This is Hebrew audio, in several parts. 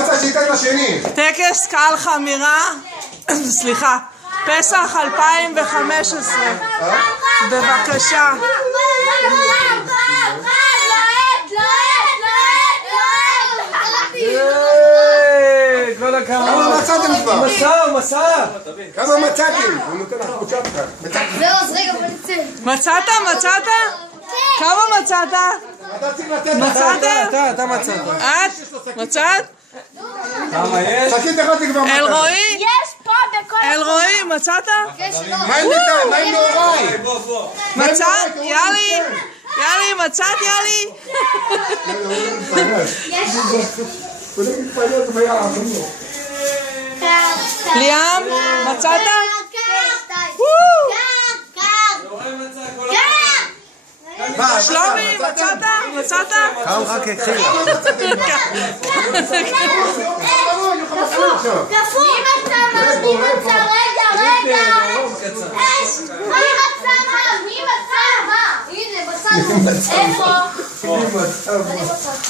מצא שייתן לשני. טקס קהל חמירה, סליחה, פסח 2015. בבקשה. כמה מצאתם כבר? מסע. כמה מצאתם? הוא נותן לך חודשה בכלל. מצאת? כמה מצאת? אתה צריך לתת אתה מצאת. את? מצאת? כמה יש? חכית אחת כבר מצאת. אלרועי? יש פה בכל... אלרועי, מצאת? מה עם ניתן? מה עם נוראי? מצאת? יאלי? יאלי, מצאת יאלי? ליאם, מצאת? שלומי, מצאת? כמה רק התחילה.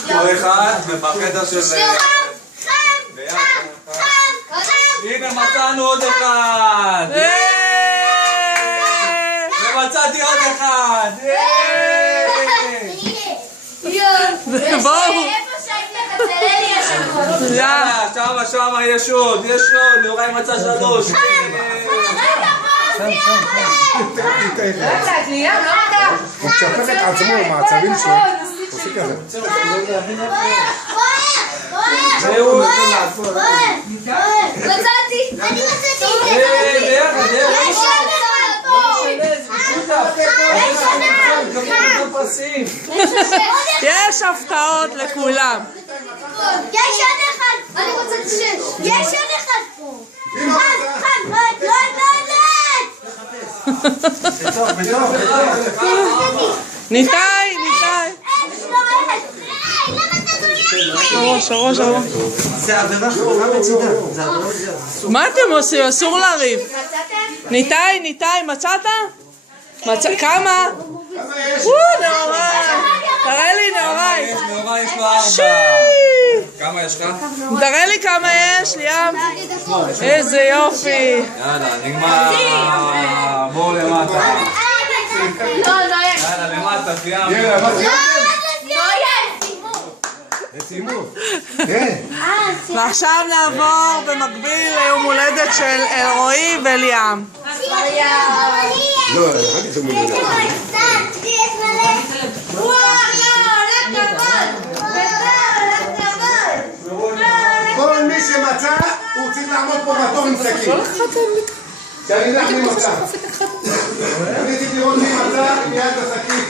כל אחד בקטע של... הנה מצאנו עוד אחד! ומצאתי עוד אחד! בואו! יאללה, שמה יש עוד, נוראי מצא 3. הוא משפך את עצמו עם העצבים שלו. עושה כזה. זהו. מצאתי! אני מצאתי! יש הפתעות לכולם. יש עוד אחד! אני מצאתי 6! יש עוד אחד פה! ניתאי! הראש. זה עבירה חמורה מצידה. מה אתם עושים? אסור לריב. ניתאי, מצאת? כמה? נאורי! תראה לי נאורי! נאורי יש לו 4. כמה יש לך? תראה לי כמה יש, ליאם. איזה יופי. יאללה, נגמר. בואו למטה. יאללה, למטה, סיימנו. ועכשיו נעבור במקביל ליום הולדת של אלרועי וליאם. לא, רק זה מולדת. כל מי שמצא, הוא צריך לעמוד פה בתור עם סכין. שאני יודע מי מצא. אני צריך לראות מי מצא, מי היה את הסכין.